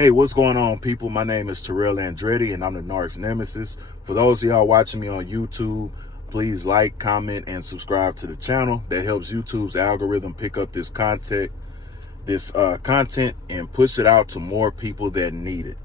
Hey, what's going on, people? My name is Terrell Andretti, and I'm the Narcs Nemesis. For those of y'all watching me on YouTube, please like, comment, and subscribe to the channel. That helps YouTube's algorithm pick up this content, and push it out to more people that need it.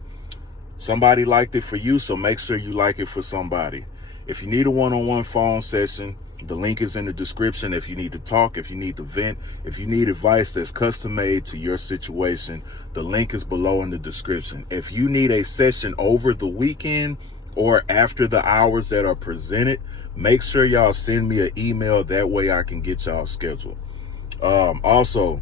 Somebody liked it for you, so make sure you like it for somebody. If you need a one-on-one phone session, the link is in the description. If you need to talk, if you need to vent, if you need advice that's custom made to your situation, the link is below in the description. If you need a session over the weekend or after the hours that are presented, make sure y'all send me an email. That way I can get y'all scheduled. Also,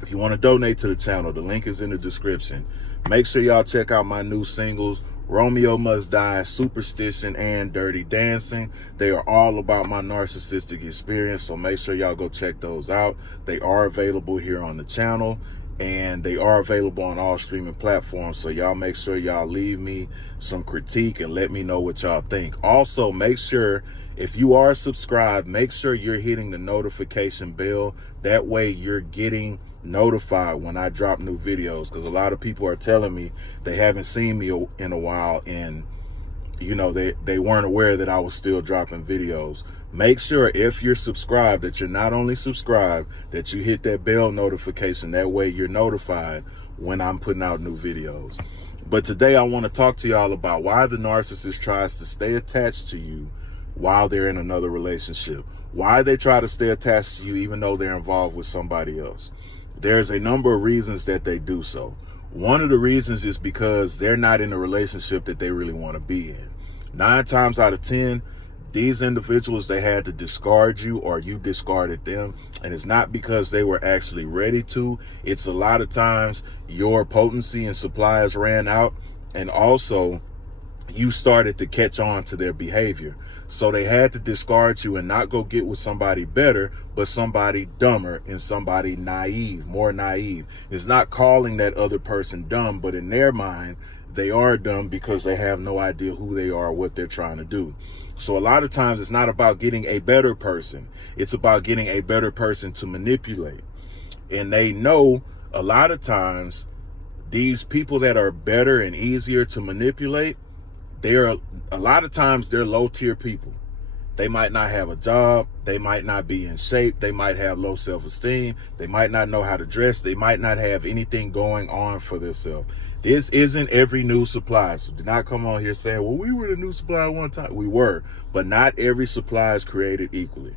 if you want to donate to the channel, the link is in the description. Make sure y'all check out my new singles, Romeo Must Die, Superstition, and Dirty Dancing. They are all about my narcissistic experience, so make sure y'all go check those out. They are available here on the channel, and they are available on all streaming platforms, so y'all make sure y'all leave me some critique and let me know what y'all think. Also, make sure, if you are subscribed, make sure you're hitting the notification bell. That way you're getting notified when I drop new videos, because a lot of people are telling me they haven't seen me in a while, and you know, they weren't aware that I was still dropping videos. Make sure if you're subscribed that you're not only subscribed, that you hit that bell notification. That way you're notified when I'm putting out new videos. But today I want to talk to y'all about why the narcissist tries to stay attached to you while they're in another relationship. Why they try to stay attached to you even though they're involved with somebody else. There's a number of reasons that they do so. One of the reasons is because they're not in a relationship that they really want to be in. 9 times out of 10, these individuals, they had to discard you, or you discarded them. And it's not because they were actually ready to. It's a lot of times your potency and supplies ran out, and also you started to catch on to their behavior. So they had to discard you and not go get with somebody better, but somebody dumber and somebody naive, more naive. It's not calling that other person dumb, but in their mind, they are dumb because they have no idea who they are, what they're trying to do. So a lot of times it's not about getting a better person. It's about getting a better person to manipulate. And they know a lot of times these people that are better and easier to manipulate, a lot of times they're low tier people. They might not have a job. They might not be in shape. They might have low self-esteem. They might not know how to dress. They might not have anything going on for themselves. This isn't every new supply. So do not come on here saying, well, we were the new supply one time. We were, but not every supply is created equally.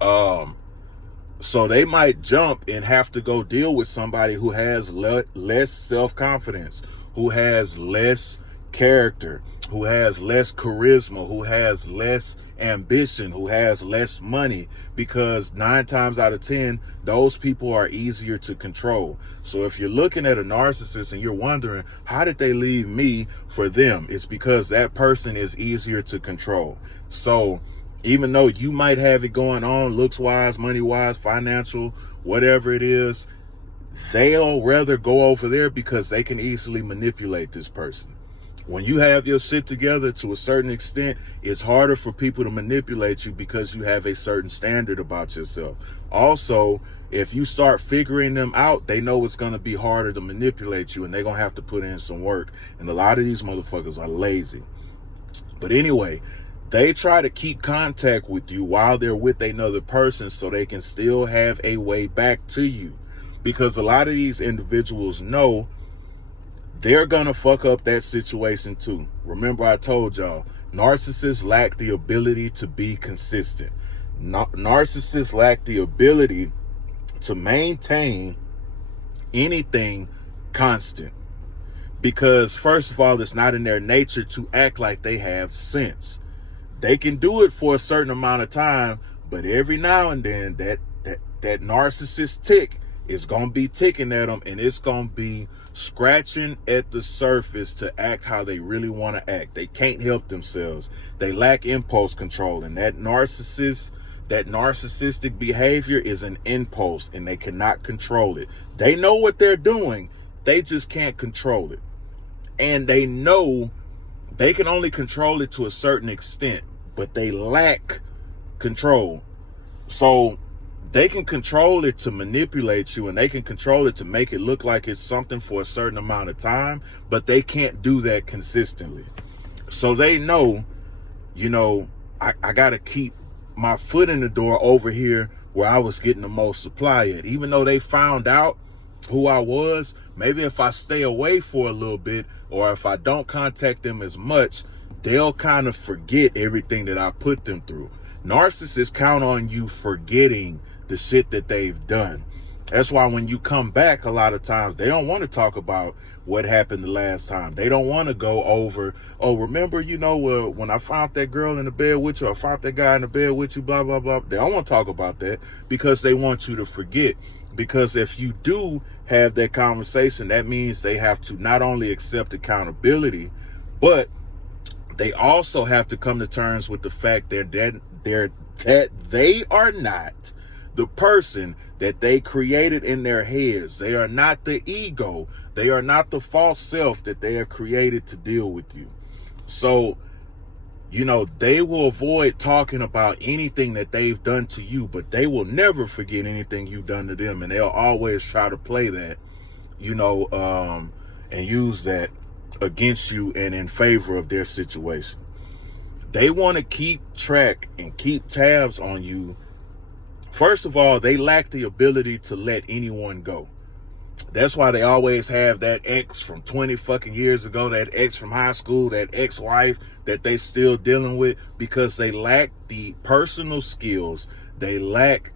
So they might jump and have to go deal with somebody who has less self-confidence, who has less character, who has less charisma, who has less ambition, who has less money, because 9 times out of 10, those people are easier to control. So if you're looking at a narcissist and you're wondering, how did they leave me for them? It's because that person is easier to control. So even though you might have it going on, looks wise, money wise, financial, whatever it is, they'll rather go over there because they can easily manipulate this person. When you have your shit together to a certain extent, it's harder for people to manipulate you because you have a certain standard about yourself. Also, if you start figuring them out, they know it's going to be harder to manipulate you, and they're going to have to put in some work. And a lot of these motherfuckers are lazy. But anyway, they try to keep contact with you while they're with another person so they can still have a way back to you. Because a lot of these individuals know they're gonna fuck up that situation too. Remember, I told y'all, narcissists lack the ability to be consistent. Narcissists lack the ability to maintain anything constant. Because first of all, it's not in their nature to act like they have sense. They can do it for a certain amount of time, but every now and then that narcissist tick is gonna be ticking at them, and it's gonna be scratching at the surface to act how they really want to act. They can't help themselves. They lack impulse control, and that narcissistic behavior is an impulse, and they cannot control it. They know what they're doing, they just can't control it. And they know they can only control it to a certain extent, but they lack control. So they can control it to manipulate you, and they can control it to make it look like it's something for a certain amount of time, but they can't do that consistently. So they know, I got to keep my foot in the door over here where I was getting the most supply at. Even though they found out who I was, maybe if I stay away for a little bit, or if I don't contact them as much, they'll kind of forget everything that I put them through. Narcissists count on you forgetting the shit that they've done. That's why when you come back, a lot of times they don't want to talk about what happened the last time. They don't want to go over, oh, remember, when I found that girl in the bed with you, or I found that guy in the bed with you, blah, blah, blah. They don't want to talk about that because they want you to forget. Because if you do have that conversation, that means they have to not only accept accountability, but they also have to come to terms with the fact that they are not the person that they created in their heads. They are not the ego. They are not the false self that they are created to deal with you. So, they will avoid talking about anything that they've done to you, but they will never forget anything you've done to them. And they'll always try to play that, and use that against you and in favor of their situation. They want to keep track and keep tabs on you. First of all, they lack the ability to let anyone go. That's why they always have that ex from 20 fucking years ago, that ex from high school, that ex-wife that they still dealing with, because they lack the personal skills. They lack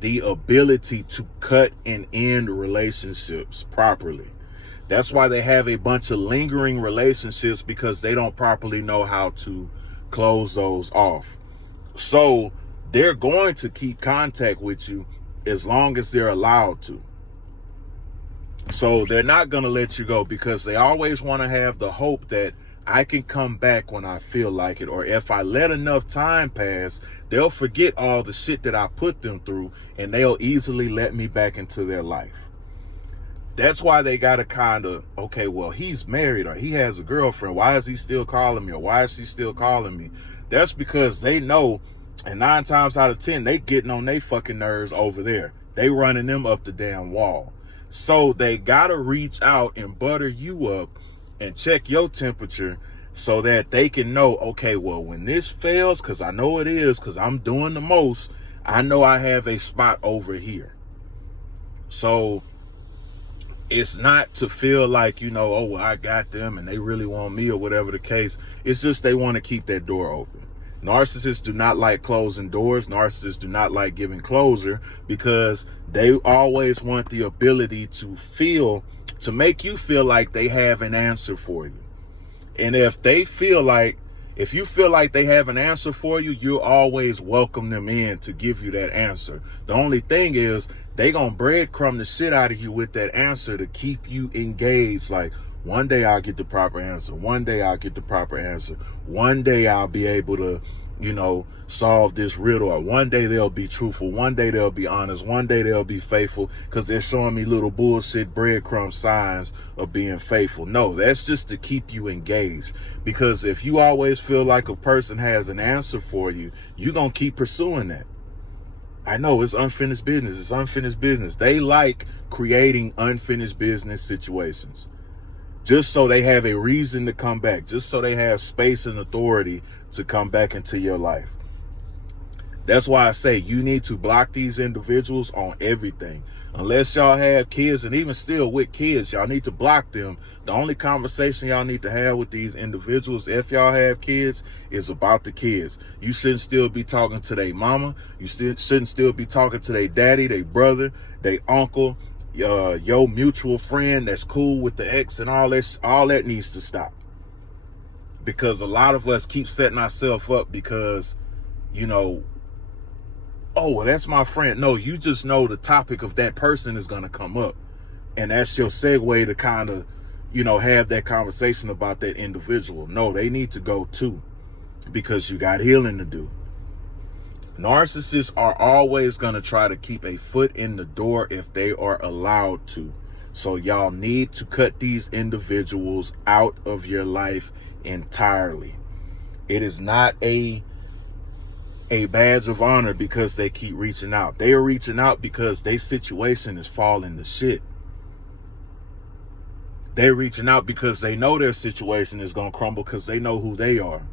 the ability to cut and end relationships properly. That's why they have a bunch of lingering relationships, because they don't properly know how to close those off. So they're going to keep contact with you as long as they're allowed to. So they're not going to let you go, because they always want to have the hope that I can come back when I feel like it, or if I let enough time pass, they'll forget all the shit that I put them through, and they'll easily let me back into their life. That's why they got to kind of, okay, well, he's married or he has a girlfriend. Why is he still calling me, or why is she still calling me? That's because they know, and 9 times out of 10, they getting on their fucking nerves over there. They running them up the damn wall. So they got to reach out and butter you up and check your temperature so that they can know, okay, well, when this fails, because I know it is, because I'm doing the most, I know I have a spot over here. So it's not to feel like, oh, well, I got them and they really want me, or whatever the case. It's just they want to keep that door open. Narcissists do not like closing doors. Narcissists do not like giving closure, because they always want the ability to make you feel like they have an answer for you. And if you feel like they have an answer for you, you always welcome them in to give you that answer. The only thing is, they gonna breadcrumb the shit out of you with that answer to keep you engaged. Like, one day I'll get the proper answer. One day I'll get the proper answer. One day I'll be able to, solve this riddle. Or one day they'll be truthful. One day they'll be honest. One day they'll be faithful, because they're showing me little bullshit breadcrumb signs of being faithful. No, that's just to keep you engaged. Because if you always feel like a person has an answer for you, you're going to keep pursuing that. I know it's unfinished business. It's unfinished business. They like creating unfinished business situations, just so they have a reason to come back, just so they have space and authority to come back into your life. That's why I say you need to block these individuals on everything. Unless y'all have kids, and even still with kids, y'all need to block them. The only conversation y'all need to have with these individuals, if y'all have kids, is about the kids. You shouldn't still be talking to their mama. You shouldn't still be talking to their daddy, their brother, their uncle, your mutual friend that's cool with the ex, and all that needs to stop. Because a lot of us keep setting ourselves up because, oh, well, that's my friend. No, you just know the topic of that person is going to come up. And that's your segue to kind of, have that conversation about that individual. No, they need to go too, because you got healing to do. Narcissists are always going to try to keep a foot in the door if they are allowed to. So y'all need to cut these individuals out of your life entirely. It is not a a badge of honor because they keep reaching out. They are reaching out because their situation is falling to shit. They're reaching out because they know their situation is going to crumble because they know who they are.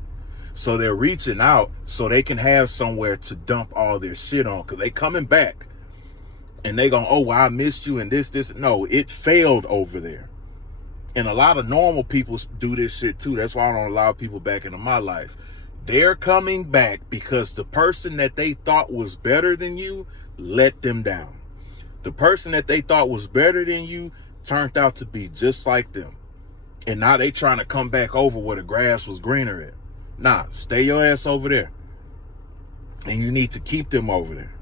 So they're reaching out so they can have somewhere to dump all their shit on, because they coming back and they going, oh, well, I missed you and this. No, it failed over there. And a lot of normal people do this shit too. That's why I don't allow people back into my life. They're coming back because the person that they thought was better than you let them down. The person that they thought was better than you turned out to be just like them. And now they trying to come back over where the grass was greener at. Nah, stay your ass over there. And you need to keep them over there.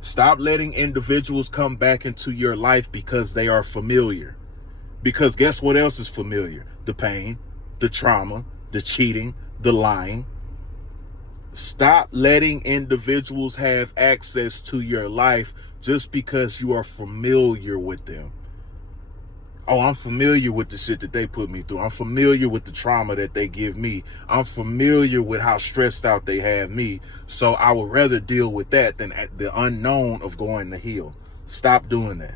Stop letting individuals come back into your life because they are familiar. Because guess what else is familiar? The pain, the trauma, the cheating, the lying. Stop letting individuals have access to your life just because you are familiar with them. Oh, I'm familiar with the shit that they put me through. I'm familiar with the trauma that they give me. I'm familiar with how stressed out they have me. So I would rather deal with that than the unknown of going to heal. Stop doing that.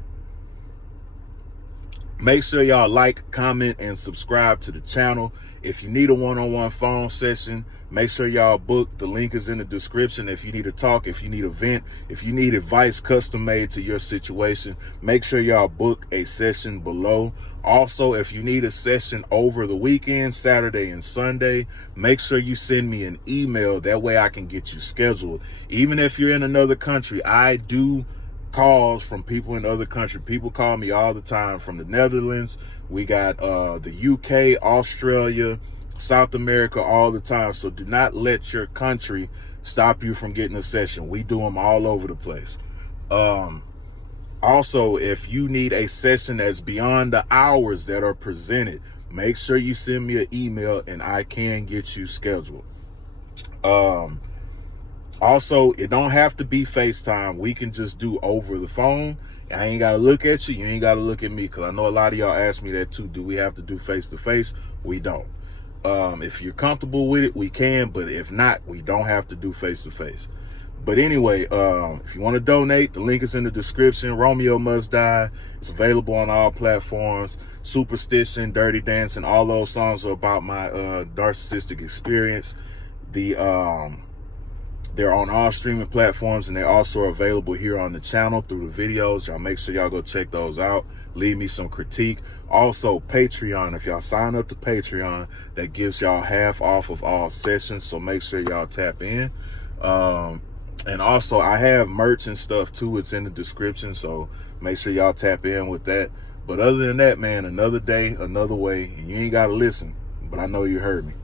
Make sure y'all like, comment, and subscribe to the channel. If you need a one-on-one phone session, make sure y'all book. The link is in the description. If you need to talk, if you need a vent, if you need advice custom made to your situation, make sure y'all book a session below. Also, if you need a session over the weekend, Saturday and Sunday, make sure you send me an email. That way I can get you scheduled. Even if you're in another country, I do calls from people in other countries. People call me all the time from the Netherlands. We got the UK, Australia, South America all the time. So do not let your country stop you from getting a session. We do them all over the place. Also, if you need a session that's beyond the hours that are presented, make sure you send me an email and I can get you scheduled. Also, it don't have to be FaceTime. We can just do over the phone. I ain't got to look at you. You ain't got to look at me, because I know a lot of y'all ask me that too. Do we have to do face-to-face? We don't. If you're comfortable with it, we can. But if not, we don't have to do face-to-face. But anyway, if you want to donate, the link is in the description. Romeo Must Die. It's available on all platforms. Superstition, Dirty Dancing, all those songs are about my narcissistic experience. They're on all streaming platforms, and they're also available here on the channel through the videos. Y'all make sure y'all go check those out. Leave me some critique. Also, Patreon. If y'all sign up to Patreon, that gives y'all half off of all sessions. So make sure y'all tap in. And also, I have merch and stuff too. It's in the description. So make sure y'all tap in with that. But other than that, man, another day, another way. And you ain't got to listen. But I know you heard me.